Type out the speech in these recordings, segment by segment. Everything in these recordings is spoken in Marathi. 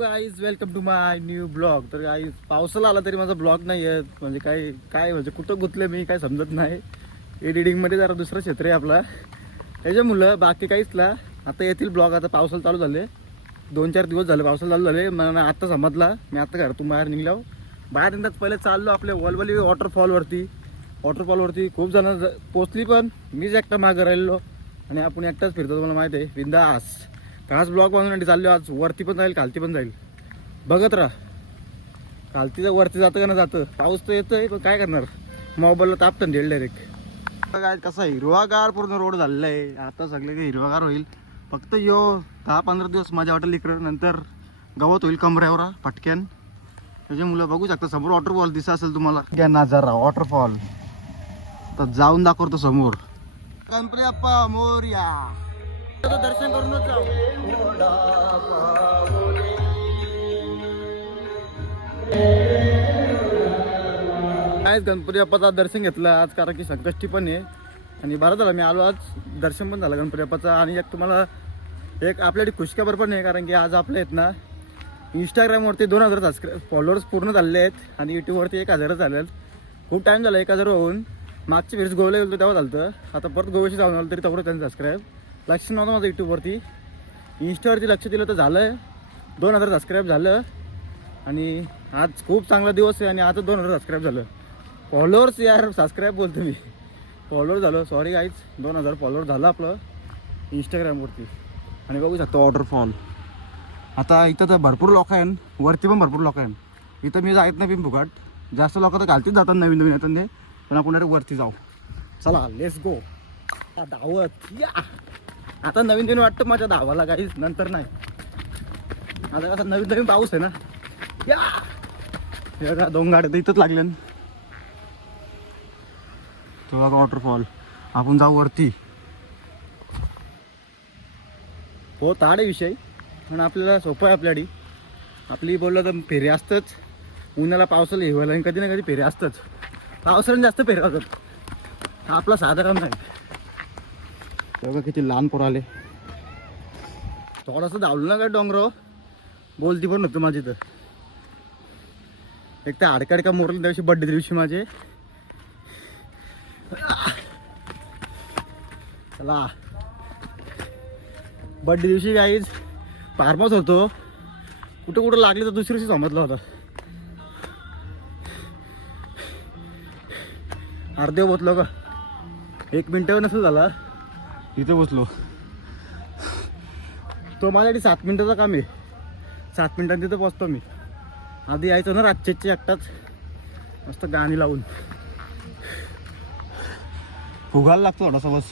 Guys welcome to my new blog. तर गाईज पावसाला आला तरी माझा ब्लॉग नाही आहे. म्हणजे काय म्हणजे कुठं गुतले मी काय समजत नाही. एडिटिंगमध्ये जरा दुसरं क्षेत्र आहे आपला, त्याच्यामुळं बाकी काहीच ना. आता येतील ब्लॉग. आता पावसाला चालू झाले, 2-4 दिवस झाले पावसाला चालू झाले. मला आता समजला. मी आता घरातून बाहेर निघलो. बाहेर निघताच पहिले चाललो आपल्या वलवली वॉटरफॉलवरती खूप जण पोचली, पण मीच एकटा मागं राहिलो आणि आपण एकटाच फिरतो. तुम्हाला माहिती आहे बिंदास. आज ब्लॉग बनवण्यासाठी चाललो. आज वरती पण जाईल खालती पण जाईल, बघत राहा. खालती तर वरती जातं का ना जातं. पाऊस तर येतोय पण काय करणार, मोबाईलला तापतं डेल डायरेक्ट. काय कसा हिरवागार पूर्ण रोड झालेला आहे. आता सगळे काही हिरवागार होईल. फक्त 10-15 दिवस माझ्या वाटेल इकडं, नंतर गवत होईल कमऱ्यावर पटक्यान. त्याच्यामुळं बघू शकता समोर वॉटरफॉल दिसा असेल तुम्हाला. घ्या नजारा वॉटरफॉल. तर जाऊन दाखवतो समोर. गणपती बाप्पा मोरया. दर्शन करूनच जाऊ. काय गणपती बाप्पाचं दर्शन घेतलं आज, कारण की संकष्टी पण आहे. आणि बरं झालं मी आलो आज, दर्शन पण झालं गणपती बाप्पाचं. आणि एक तुम्हाला एक आपल्याकडे खुशखबर पण आहे, कारण की आज आपल्या आहेत ना इंस्टाग्रामवरती 2000 फॉलोअर्स पूर्ण झालेले आहेत. आणि यूट्यूबवरती 1000 झाले आहेत. खूप टाईम झाला 1000 होऊन. मागच्या वेळेस गोव्याला गेलो तेव्हा झालं. आता परत गोव्याशी जाऊन आलं तरी तेवढं त्यांचं सबस्क्राईब लक्ष नव्हतं माझं यूट्यूबवरती. इंस्टावरती लक्ष दिलं तर झालं 2000 सबस्क्राईब झालं. आणि आज खूप चांगला दिवस आहे आणि आता 2000 सबस्क्राईब झालं. फॉलोअर्स यार, सबस्क्राईब बोलतो मी, फॉलोअर झालं. सॉरी गाईज, 2000 फॉलोअर झालं आपलं इंस्टाग्रामवरती. आणि बघू शकतो वॉटरफॉल. आता इथं तर भरपूर लोक आहे, वरती पण भरपूर लोक आहे. इथं मी जायत नाही बिनफुकट. जास्त लोक तर घालतीच जातात नवीन नवीन येतात ते, पण आपण वरती जाऊ. चला लेट्स गो. धावत या. आता नवीन नवीन वाटतं माझ्या धावाला काहीच, नंतर नाही. आता कसं नवीन नवीन पाऊस आहे ना. या 2 गाड्या तर इथंच लागल्या. तो बघा वॉटरफॉल. आपण जाऊ वरती. हो ताडे विषय, पण आपल्याला सोपं आहे. आपली बोललं तर फेरी असतंच. उन्हाला पावसाला हिवायला आणि कधी ना कधी फेरी असतंच. पावसाळ्यात जास्त फेरी असतात. हा आपला साधा काम नाही. बघा किती लहान पोरं आले. थोडंसं धावलं ना काय डोंगराव, बोलती पण नव्हतं माझी. तर एक तर हाडकाडका मोरलं त्या दिवशी, बड्डे दिवशी माझे. चला बड्डे दिवशी काहीच फार्मच होतो. कुठं लागले तर दुसऱ्या दिवशी समजला होता. अर्धे बसलो का, 1 मिनिटावर नसेल झाला इथे बसलो. तो माझ्यासाठी 7 मिनिटाचा काम आहे. 7 मिनिटांनी तिथं पोचतो मी. आधी यायचं ना रातचे एकटाच मस्त गाणी लावून. फुगायला लागतो थोडासा बस.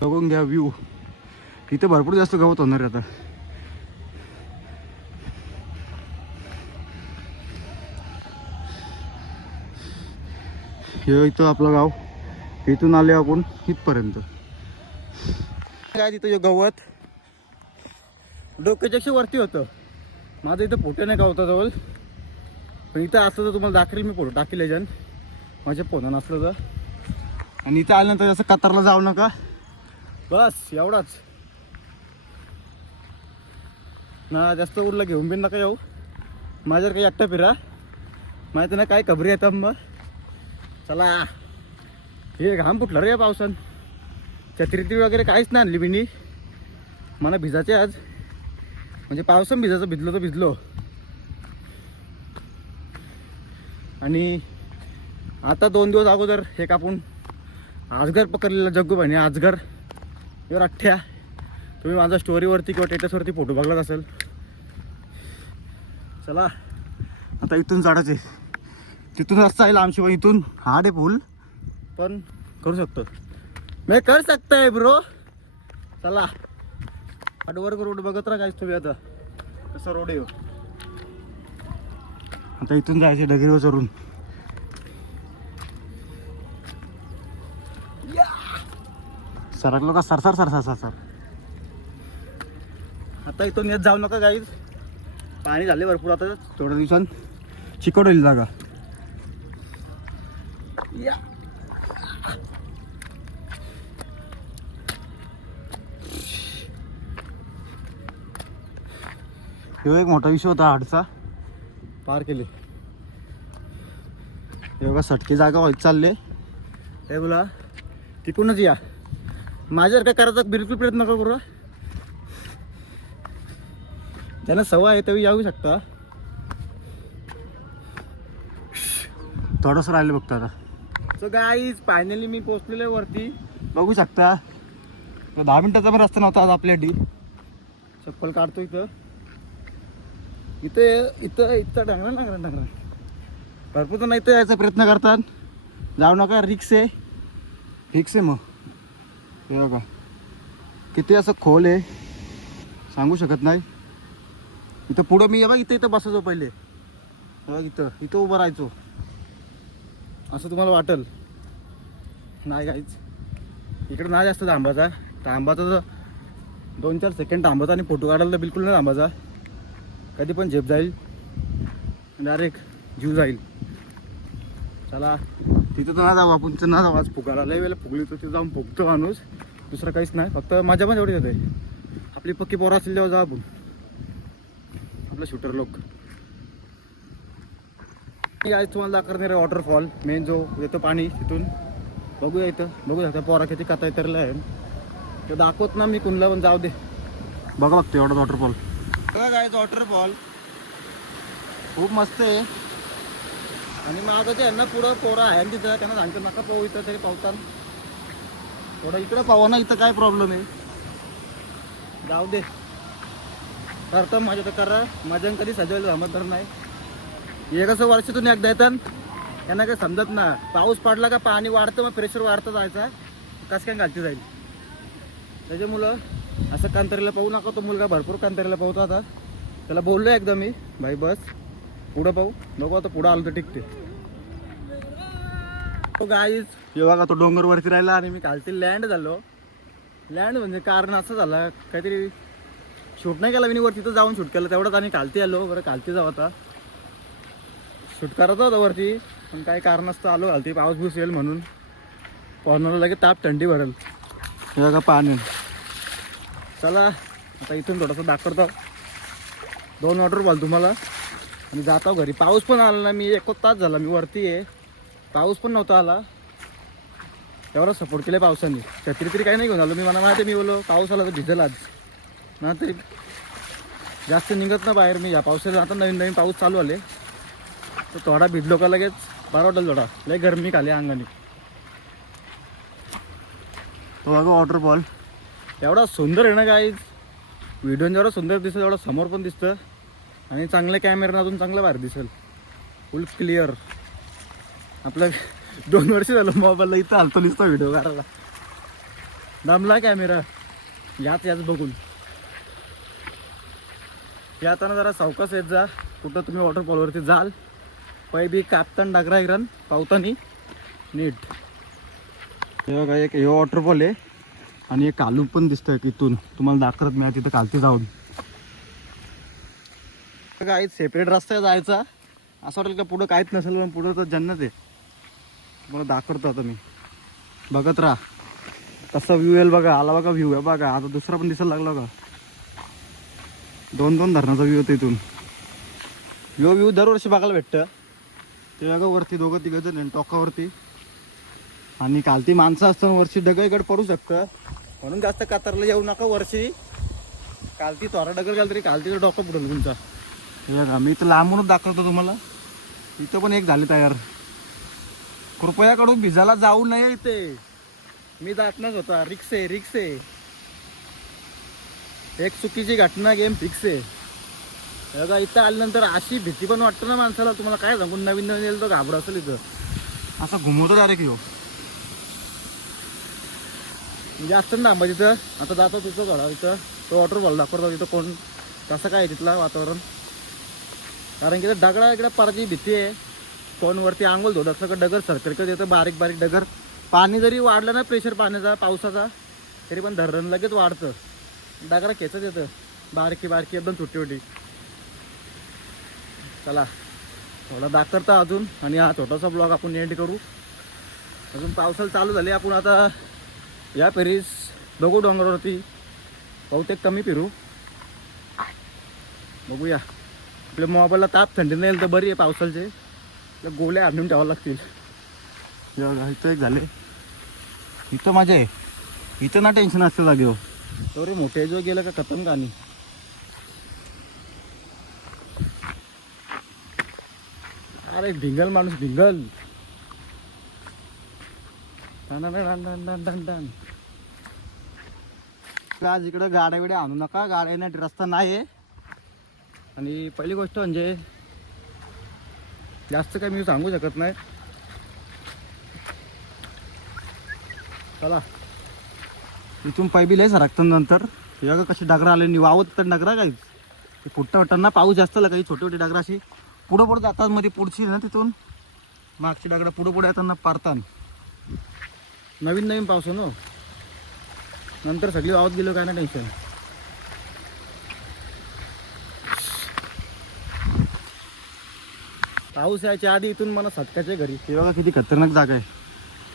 बघून घ्या व्ह्यू. इथे भरपूर जास्त गवत होणार आहे आता. हे इथं आपलं गाव. इथून आले आपण इथपर्यंत. काय तिथं गवत डोक्याच्या वरती होतं. माझं इथं फोटो नाही गावताजवळ, पण इथं असलं तर तुम्हाला दाखवेल मी. फोटो टाकेल याच्यान माझ्या फोनानं असलं तर. आणि इथं आल्यानंतर जसं कतारला जाऊ नका, बस एवढाच ना. जास्त उरला घेऊन बिन नका येऊ. माझ्यावर काही एकटा फिरा, माहिती ना काय खबरी येतात मग. चला. हे घाम फुटलं रे या पावसानं. छत्री वगैरे काहीच नाही आणली मी. मला भिजायचे आज, म्हणजे पावसानं भिजलो तर भिजलो. आणि आता 2 दिवस अगोदर एक आपण आजगर पकडलेला जग्गू भाईने. आजगर एवढा अठ्ठ्या. तुम्ही माझ्या स्टोरीवरती किंवा टेटसवरती फोटो बघलाच असेल. चला आता इथून चढायचे. तिथून रस्ता आहे आमची. इथून हार्ड आहे पूल, पण करू शकतो. मी कर सकता है ब्रो. चला हार्डवर्क रोड बघत राहा काहीच तुम्ही. आता कसं रोड आहे. आता इथून जायचे डगरीवर चढून. सरकलो का sir sir sir sir sir sir. आता इथून येत जाऊ नका गाईज, पाणी झाले भरपूर. आता थोड्या दिवसांत चिकट होईल जागा. ह्यो एक मोठा विषय होता हाडचा, पार केले. हे बघा सटकी जागा व्हायची चालले. हे बोला तिकडूनच या, माझ्यावर काय करायचं बिलकुल प्रयत्न नका करू. ज्यांना सवय आहे तेव्हा येऊ शकता. थोडंसं राहिलं बघतो आता. सो गाईज फायनली मी पोचलेलो आहे वरती, बघू शकता. 10 मिनिटाचा पण रस्ता नव्हता आज आपल्यासाठी. चप्पल काढतो इथं इथं इथं इथं डांगरा भरपूर जण इथं यायचा प्रयत्न करतात. जाऊ नका, रिक्स आहे, फिक्स आहे. मग हे बघा किती असं खोल आहे सांगू शकत नाही. इथं पुढं मी बघा इथं इथं बसायचो पहिले. बघा इथं इथं उभं राहायचो, असं तुम्हाला वाटेल. नाही काहीच इकडं नाही जास्त थांबायचा. तर 2-4 सेकंड थांबायचा आणि फोटो काढायला तर बिलकुल नाही थांबायचा. कधी पण झेप जाईल, डायरेक्ट जीव जाईल. चला तिथं तर ना जाऊ आपण, ना जाऊ. आज फुगायला लय वेळेला फुगली तर तिथं जाऊन फुगतो माणूस, दुसरं काहीच नाही. फक्त मजा पण एवढी येते. आपली पक्की पोरं असेल तेव्हा जाऊ आपण, आपलं शूटर लोक. आज तुम्हाला दाखवणार आहे वॉटरफॉल, मेन जो येतो पाणी तिथून. बघूया इथं, बघू शकता पोरा किती कथा इतरलं आहे. ते दाखवत ना मी कुणला, पण जाऊ दे. बघा बघतो एवढा वॉटरफॉल. बघा काय वॉटरफॉल खूप मस्त आहे. आणि मग आता ते यांना पुढं पोरं आहे आणि तिथं त्यांना सांगतो नका पाहू इथं, तरी पावतात. थोडं इकडं पाहू ना, इथं काय प्रॉब्लेम आहे. जाऊ दे, करता मजा तर करा. मजा कधी सजवायला जमत तर नाही. हे कसं वर्षातून एकदा येतात, त्यांना काही समजत ना. पाऊस पडला का पाणी वाढतं, मग प्रेशर वाढतं जायचा, कसं काय घालती जाईल. त्याच्यामुळं असं कांतारीला पाहू नका. तो मुलगा भरपूर कांतारीला पाहतो. आता त्याला बोललो एकदा मी, भाई बस पुढं पाहू नको, आता पुढं आलं तर टिकते. तो गाईज हे बघा तो डोंगरवरती राहिला आणि मी खालती लँड झालो. लँड म्हणजे कारण असं झालं, काहीतरी शूट नाही केला मी वरती, तर जाऊन शूट केलं तेवढंच. आणि खालती आलो. बरं खालती जाऊ आता, शूट करायचं होतं वरती, पण काही कारण असतं आलो खालती. पाऊस बिऊस येईल म्हणून. कॉर्नरला लगेच ताप थंडी भरेल. हे बघा पाणी. चला आता इथून थोडंसं दाखवतो 2 वॉटरफॉल तुम्हाला आणि जातो घरी. पाऊस पण आला ना, मी 1 तास झाला मी वरती आहे, पाऊस पण नव्हता आला. एवढा सपोर्ट केलं पावसाने. छत्री तरी काही नाही घेऊन आलो मी. मला माहिती, मी बोलो पाऊस आला तर भिजेल आज ना, तरी जास्त निघत ना बाहेर मी या पावसाला. आता नवीन नवीन पाऊस चालू आले तर थोडा भिजलो का लगेच बरा वाटेल. थोडा लय गरमी खाली अंगाने. तो बघा वॉटरफॉल एवढा सुंदर आहे ना गाईज. व्हिडिओन जेवढा सुंदर दिसतं तेवढा समोर पण दिसतं. आणि चांगल्या कॅमेऱ्यानं अजून चांगलं बाहेर दिसेल, फुल क्लिअर. आपलं 2 वर्ष झालं मोबाईलला इथं आलतो नुसता व्हिडिओ करायला. दमला कॅमेरा याच बघून. याताना जरा सावकाश येत जा कुठं तुम्ही वॉटरफॉलवरती जाल. पै बी कापताना डागरा इरण पावतानी नीट. हे बघा एक हे वॉटरफॉल आहे आणि एक कालू पण दिसतंय इथून, तुम्हाला दाखवत मी तिथं खालती जाऊन. काय सेपरेट रस्ता जायचा, असं वाटेल का पुढं काहीच नसेल, पण पुढं तर जन्नत आहे. तुम्हाला दाखवतो आता मी, बघत राहा कसा व्ह्यू येईल. बघा आला बघा व्ह्यू आहे बघा. आता दुसरा पण दिसायला लागला बघा. 2 धरणाचा व्ह्यू होता इथून. व्ह्यू दरवर्षी बघायला भेटतं. ते बघा वरती 2-3 जण टोकावरती. आणि कालती माणसं असताना वरची डगं इकडे पडू शकतं, म्हणून जास्त कातरला येऊ नका वरची. कालती थोडा डगर गेला तरी कालती डोकं पडेल तुमचा. बघा मी इथं लांबूनच दाखवतो तुम्हाला. इथं पण एक झाले तयार. कृपया कडून भिजायला जाऊ नये इथे. मी जात नाही होता. रिक्स आहे. एक चुकीची घटना गेम फिक्स आहे. बघा इथं आल्यानंतर अशी भीती पण वाटतं ना माणसाला, तुम्हाला काय सांगून. नवीन येईल तर घाबरं असेल इथं. असं घुमवतो डायरेक्ट येऊ जास्त ना थांबा तिथं. आता जातो तिथं थोडा, इथं तो वॉटरफॉल दाखवतो तिथं कोण कसं काय तिथलं वातावरण. कारण की दगडा इकडे पराची भीती आहे. कोण वरती आंघोळ धोत असलं का डगर सरकत येतं, बारीक डगर. पाणी जरी वाढलं ना, प्रेशर पाण्याचा पावसाचा, तरी पण धरण लगेच वाढतं. दगडा खेचत येतं बारकी एकदम छोटी. चला थोडा दाखवता अजून, आणि हा छोटासा ब्लॉग आपण एंड करू. अजून पावसाला चालू झाले. आपण आता या पेरीस बघू डोंगरावरती, बहुतेक कमी फिरू. बघूया. आपल्या मोबाईलला ताप थंडी नाही येईल तर बरी आहे. पावसाचे त्या गोल्या आणून ठेवावं लागतील. इथं एक झाले. इथं माझ्या आहे. इथं ना टेन्शन असतं जागेवर. तेवढे मोठे जो गेलं का खतम गाणी. अरे भिंगल माणूस भिंगल. आज इकडं गाड्या बिड्या आणू नका. गाड्या येण्यासाठी रस्ता नाही आहे. आणि पहिली गोष्ट म्हणजे जास्त काही मी सांगू शकत नाही. चला इथून पायबी लय सरकतं नंतर. हे कशी डागरा आले वावत तर डागरा काही फुटता फुटताना पाऊस जास्त आला. काही छोटी छोटी डागरा अशी पुढं पुढं जातात. मध्ये पुढची ना तिथून मागची डागरा पुढं पुढे येताना पारतान. नवीन नवीन पाऊस हो. नंतर सगळी वावत गेलो काय ना टेन्शन. पाऊस यायच्या आधी इथून मला सटकाच्या घरी. हे बघा किती खतरनाक जागा आहे.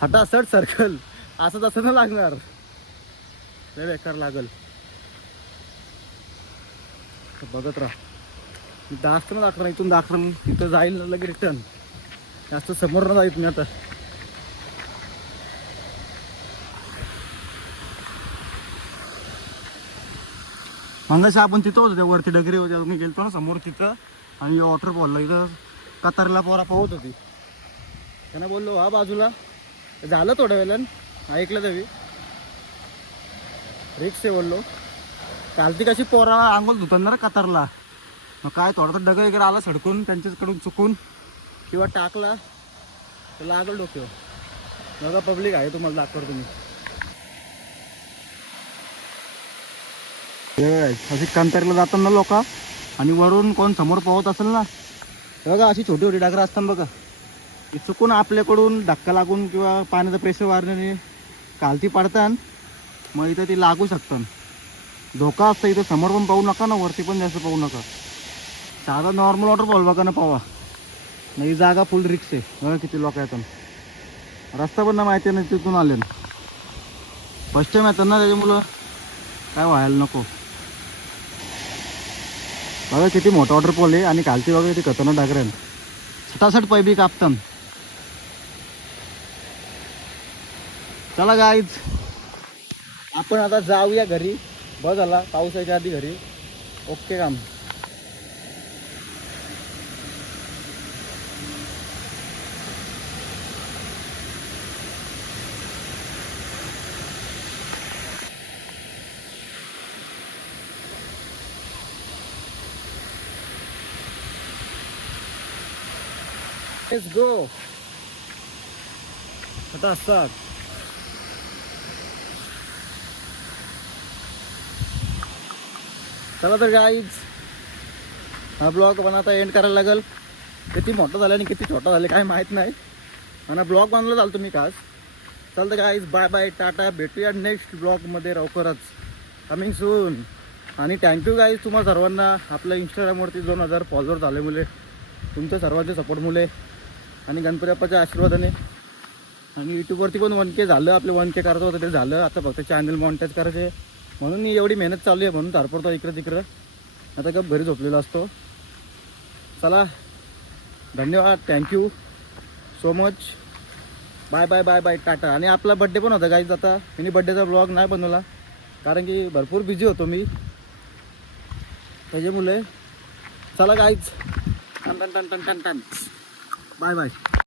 सटासट सर्कल असं तसं ना लागणार. लय बेकार लागल. बघत राहा. जास्त ना दाखवणार इथून दाखवणार. इथं जाईल लगे रिटर्न. जास्त समोर ना जाईल मी आता. मंगाशी आपण तिथं होतो त्या वरती डगरी होत्या. मी गेलतो ना समोर तिथं. आणि वॉटरफॉलला इथं कतारला पोरा पोहत होती. त्यांना बोललो हा बाजूला. झालं थोड्या वेळेला ऐकलं तरी रिक्स आहे बोललो. चालती कशी पोरा आंघोळ धुताना ना कतारला. मग काय थोडा तर डगर वगैरे आला सडकून त्यांच्याकडून चुकून किंवा टाकला तर लागल डोक्यावर. बघा पब्लिक आहे तुम्हाला दाखवतो तुम्ही. अशी कंतारीला जाताना लोक आणि वरून कोण समोर पोहत असेल ना बघा अशी छोटी छोटी डागरं असतात बघा. चुकून आपल्याकडून धक्का लागून किंवा पाण्याचं प्रेशर वाढण्याने कालती पडतात. मग इथं ती लागू शकतात. धोका असतं. इथं समोर पण पाहू नका ना वरती पण जास्त पाहू नका. साधा नॉर्मल वॉटरफॉल बघा ना पावा. नाही जागा फुल रिक्स आहे. बघा किती लोक येतात. रस्ता पण ना माहिती नाही तिथून आले. फर्स्ट टाईम येतात ना त्याच्यामुळं काय व्हायला नको. बघा किती मोठा वॉटरफॉल आहे. आणि खालती बघा किती खतरनाक डागर आहे. सटासट पैबी कापतात. चला गाईज आपण आता जाऊया घरी. बस झाला पावसाच्या आधी घरी. ओके काम. Let's go. आता असतात. चला तर गाईज हा ब्लॉग पण आता एंड करायला लागेल. किती मोठा झाला आणि किती छोटा झाले काय माहीत नाही. आणि ब्लॉग बनवला चालतो मी खास. चालतं गाईज बाय बाय टाटा. भेटूया नेक्स्ट ब्लॉगमध्ये लवकरच. Coming soon. आणि थँक्यू गाईज तुम्हा सर्वांना. आपल्या इंस्टाग्रामवरती 2000 फॉलोअर झाल्यामुळे तुमच्या सर्वांचे सपोर्टमुळे आणि गणपती बाप्पाच्या आशीर्वादाने. आणि यूट्यूबवरती पण 1K झालं. आपले 1K करायचं होतं ते झालं. आता फक्त चॅनल मॉनिटाईज करायचे म्हणून मी एवढी मेहनत चालू आहे. म्हणून धारपडतो इकडं तिकडं. आता गप घरी झोपलेलो असतो. चला धन्यवाद. Thank you so much. Bye bye bye bye tata. आणि आपला बड्डे पण होता गाईज. आता मी बड्डेचा ब्लॉग नाही बनवला कारण की भरपूर बिझी होतो मी त्याच्यामुळे. चला गाईज टन टन टन टन टन टन. Bye bye.